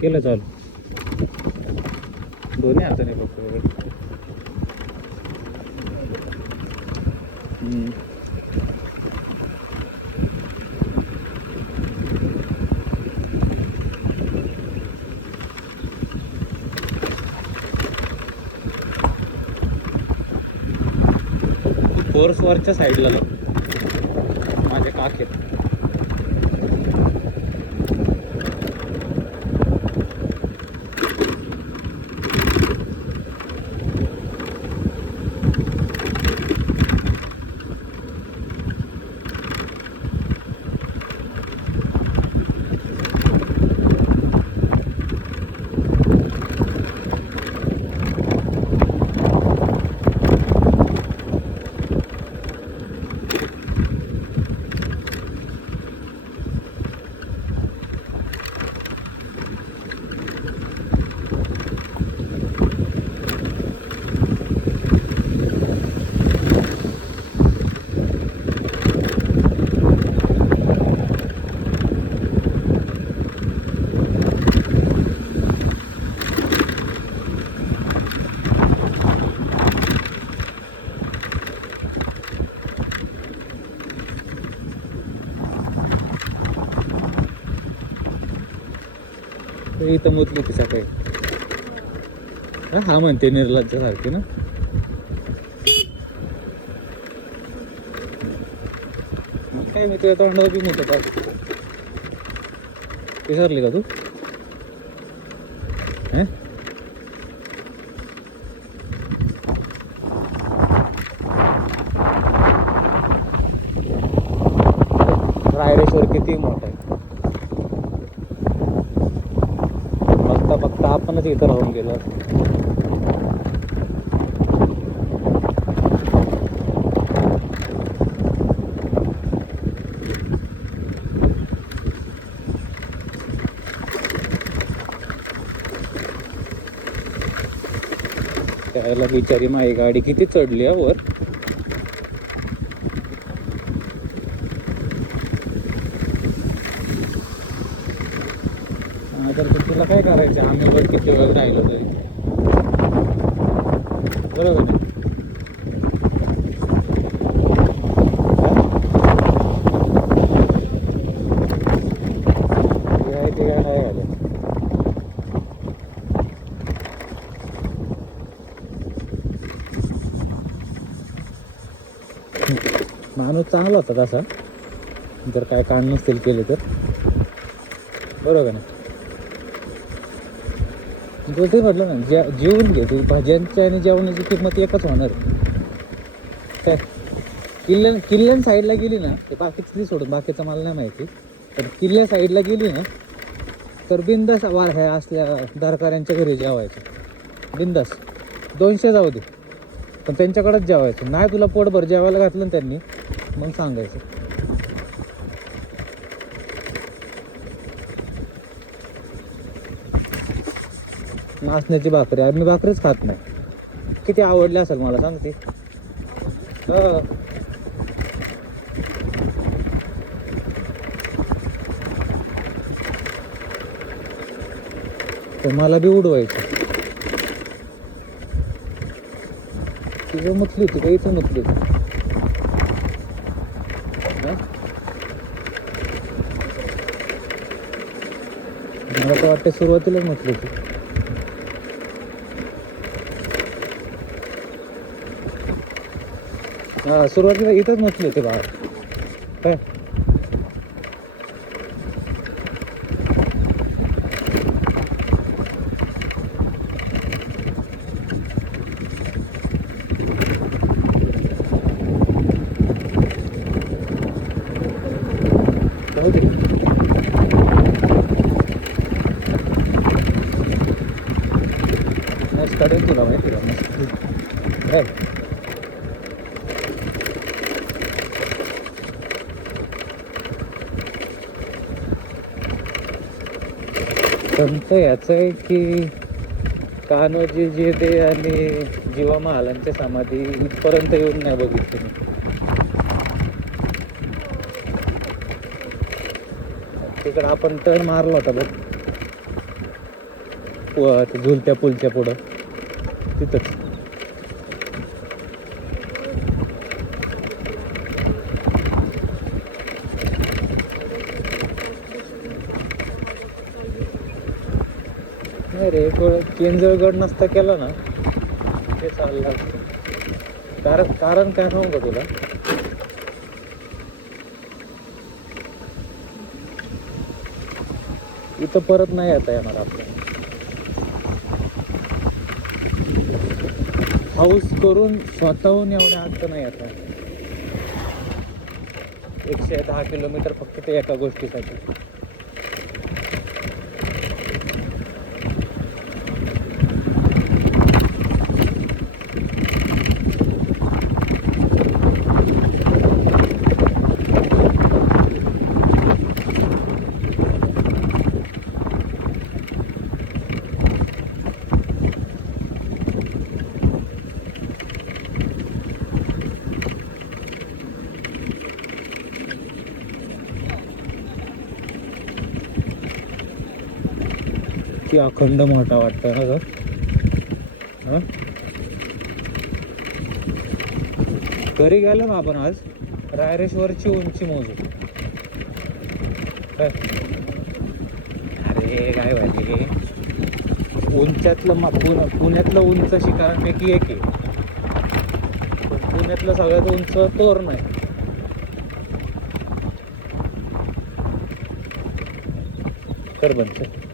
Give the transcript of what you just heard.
केलं चालू दोन्ही हाताने पकडू. फोर्स वरच्या साईडला माझ्या काखेत. इथं मुतली ती सकाळी. हा म्हणते निर्लज्ज सारखी ना. काय मी तुझ्या तोंडावर बी मुतत विसरली का तू? रायरेश्वर किती मोठा आहे. फक्त आपणच इथं राहून गेलो. त्याला बिचारी माझी गाडी किती चढली वर. तर तुला काय करायचं, आम्ही वर किती वेळ राहिलो तरी. बरोबर ना. ते काय नाही आलं. माणूस चांगला होता तसा, जर काय काढ नसतील केले तर. बरोबर ना. ते म्हटलं ना, जेवून घे तू. भाज्यांच्या आणि जेवणाची किंमत एकच होणार. काय किल्ल्यान साईडला गेली ना, ते बाकीचं सोडून बाकीचं मला नाही माहिती, तर किल्ल्या साईडला गेली ना तर बिंदास ह्या असल्या दरकाऱ्यांच्या घरी जेवायचं. बिंदास 200 जाऊ दे, पण त्यांच्याकडेच जेवायचं. नाही तुला पोटभर जेवायला घातलं ना त्यांनी, मग सांगायचं. नाचण्याची भाकरी. मी भाकरीच खात नाही. किती आवडली असेल मला सांगते. तर मला बी उडवायचं. तिथं मुतली होती का इथं मुतली होती? मला तर वाटतं सुरुवातीलाच म्हटली होती. हा, सुरुवातीला इथंच म्हटली होती बाळा. काय करेल तुला माहिती का मस्त. संत याचं आहे की कान्होजी जे ते आणि जीवा महालांच्या समाधी इथपर्यंत येऊन नाही बघितली मी. तिकडं आपण टर्न मारला होता बघ, ते झुलत्या पूलच्या पुढं तिथंच. नाही रे, केंजळगड नसता केला ना ते चाललं असतं. कारण काय सांगू का तुला, इथं परत नाही येता येणार आपल्याला. हाऊस करून स्वतःहून एवढ्या आत नाही येतात. 110 किलोमीटर फक्त ते एका गोष्टीसाठी. ती अखंड मोठा वाटतं ना ग. हं? घरी गेलो ना आपण आज, रायरेश्वरची उंची मोजू. काय? अरे काय भाजी, पुण्यातलं उंच शिखरांपैकी एक आहे. पण पुण्यातलं सगळ्यात उंच तोरण आहे. कर बंद.